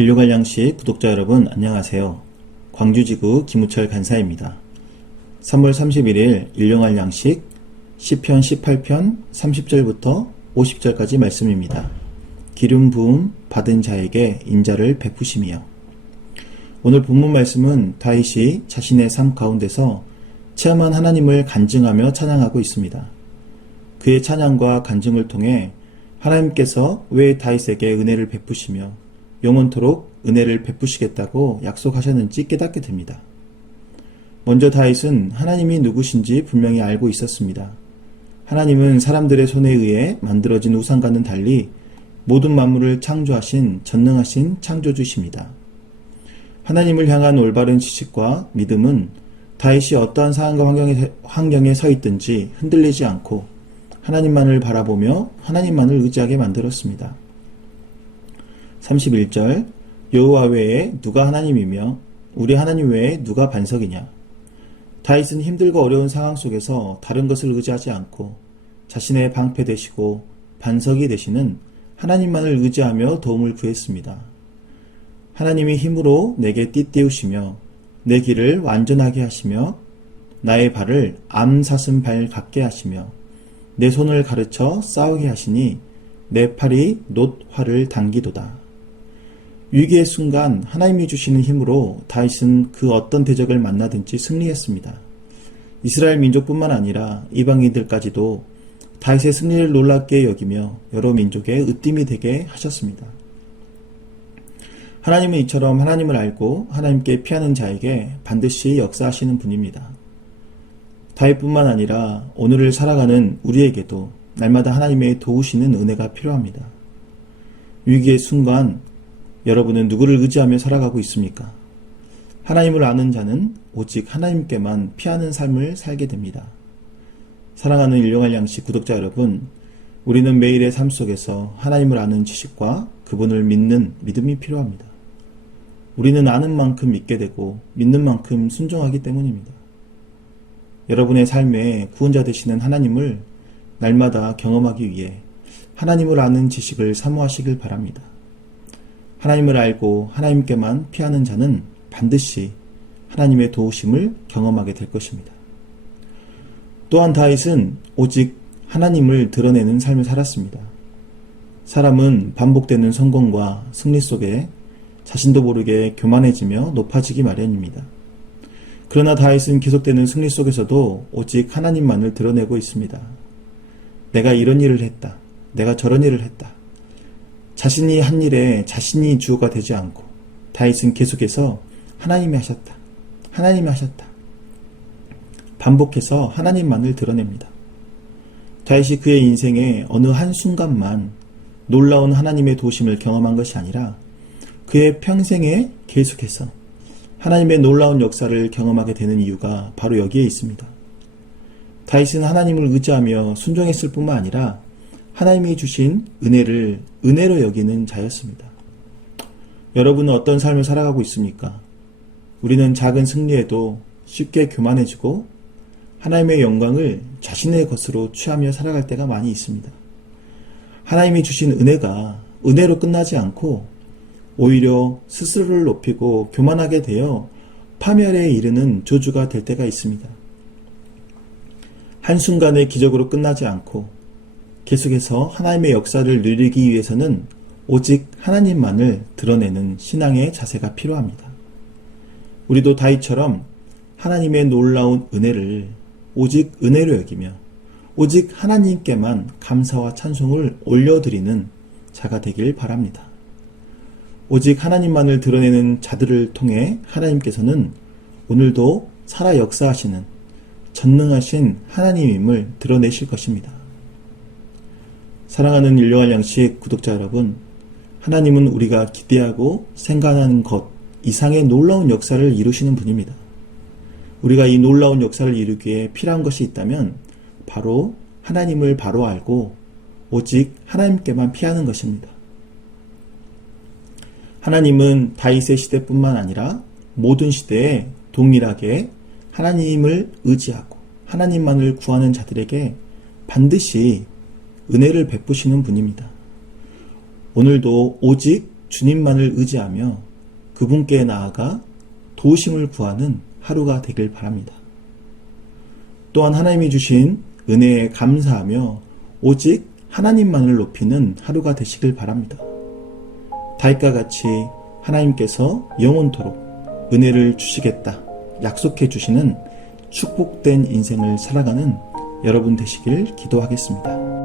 일용할 양식 구독자 여러분 안녕하세요. 광주지구 김우철 간사입니다. 3월 31일 일용할 양식 시편 18편 30절부터 50절까지 말씀입니다. 기름 부음 받은 자에게 인자를 베푸심이요. 오늘 본문 말씀은 다윗이 자신의 삶 가운데서 체험한 하나님을 간증하며 찬양하고 있습니다. 그의 찬양과 간증을 통해 하나님께서 왜 다윗에게 은혜를 베푸시며 영원토록 은혜를 베푸시겠다고 약속하셨는지 깨닫게 됩니다. 먼저 다윗은 하나님이 누구신지 분명히 알고 있었습니다. 하나님은 사람들의 손에 의해 만들어진 우상과는 달리 모든 만물을 창조하신 전능하신 창조주십니다. 하나님을 향한 올바른 지식과 믿음은 다윗이 어떠한 상황과 환경에 서 있든지 흔들리지 않고 하나님만을 바라보며 하나님만을 의지하게 만들었습니다. 31절 여호와 외에 누가 하나님이며 우리 하나님 외에 누가 반석이냐. 다윗은 힘들고 어려운 상황 속에서 다른 것을 의지하지 않고 자신의 방패 되시고 반석이 되시는 하나님만을 의지하며 도움을 구했습니다. 하나님이 힘으로 내게 띠띠우시며 내 길을 완전하게 하시며 나의 발을 암사슴 발 같게 하시며 내 손을 가르쳐 싸우게 하시니 내 팔이 놋 활을 당기도다. 위기의 순간 하나님이 주시는 힘으로 다윗은 그 어떤 대적을 만나든지 승리했습니다. 이스라엘 민족뿐만 아니라 이방인들까지도 다윗의 승리를 놀랍게 여기며 여러 민족의 으뜸이 되게 하셨습니다. 하나님은 이처럼 하나님을 알고 하나님께 피하는 자에게 반드시 역사하시는 분입니다. 다윗뿐만 아니라 오늘을 살아가는 우리에게도 날마다 하나님의 도우시는 은혜가 필요합니다. 위기의 순간 여러분은 누구를 의지하며 살아가고 있습니까? 하나님을 아는 자는 오직 하나님께만 피하는 삶을 살게 됩니다. 사랑하는 일용할 양식 구독자 여러분, 우리는 매일의 삶 속에서 하나님을 아는 지식과 그분을 믿는 믿음이 필요합니다. 우리는 아는 만큼 믿게 되고 믿는 만큼 순종하기 때문입니다. 여러분의 삶에 구원자 되시는 하나님을 날마다 경험하기 위해 하나님을 아는 지식을 사모하시길 바랍니다. 하나님을 알고 하나님께만 피하는 자는 반드시 하나님의 도우심을 경험하게 될 것입니다. 또한 다윗은 오직 하나님을 드러내는 삶을 살았습니다. 사람은 반복되는 성공과 승리 속에 자신도 모르게 교만해지며 높아지기 마련입니다. 그러나 다윗은 계속되는 승리 속에서도 오직 하나님만을 드러내고 있습니다. 내가 이런 일을 했다. 내가 저런 일을 했다. 자신이 한 일에 자신이 주어가 되지 않고 다윗은 계속해서 하나님이 하셨다. 하나님이 하셨다. 반복해서 하나님만을 드러냅니다. 다윗이 그의 인생의 어느 한순간만 놀라운 하나님의 도심을 경험한 것이 아니라 그의 평생에 계속해서 하나님의 놀라운 역사를 경험하게 되는 이유가 바로 여기에 있습니다. 다윗은 하나님을 의지하며 순종했을 뿐만 아니라 하나님이 주신 은혜를 은혜로 여기는 자였습니다. 여러분은 어떤 삶을 살아가고 있습니까? 우리는 작은 승리에도 쉽게 교만해지고 하나님의 영광을 자신의 것으로 취하며 살아갈 때가 많이 있습니다. 하나님이 주신 은혜가 은혜로 끝나지 않고 오히려 스스로를 높이고 교만하게 되어 파멸에 이르는 저주가 될 때가 있습니다. 한순간의 기적으로 끝나지 않고 계속해서 하나님의 역사를 누리기 위해서는 오직 하나님만을 드러내는 신앙의 자세가 필요합니다. 우리도 다윗처럼 하나님의 놀라운 은혜를 오직 은혜로 여기며 오직 하나님께만 감사와 찬송을 올려드리는 자가 되길 바랍니다. 오직 하나님만을 드러내는 자들을 통해 하나님께서는 오늘도 살아 역사하시는 전능하신 하나님임을 드러내실 것입니다. 사랑하는 일용할 양식 구독자 여러분, 하나님은 우리가 기대하고 생각하는 것 이상의 놀라운 역사를 이루시는 분입니다. 우리가 이 놀라운 역사를 이루기에 필요한 것이 있다면 바로 하나님을 바로 알고 오직 하나님께만 피하는 것입니다. 하나님은 다윗의 시대뿐만 아니라 모든 시대에 동일하게 하나님을 의지하고 하나님만을 구하는 자들에게 반드시 은혜를 베푸시는 분입니다. 오늘도 오직 주님만을 의지하며 그분께 나아가 도우심을 구하는 하루가 되길 바랍니다. 또한 하나님이 주신 은혜에 감사하며 오직 하나님만을 높이는 하루가 되시길 바랍니다. 다윗과 같이 하나님께서 영원토록 은혜를 주시겠다 약속해 주시는 축복된 인생을 살아가는 여러분 되시길 기도하겠습니다.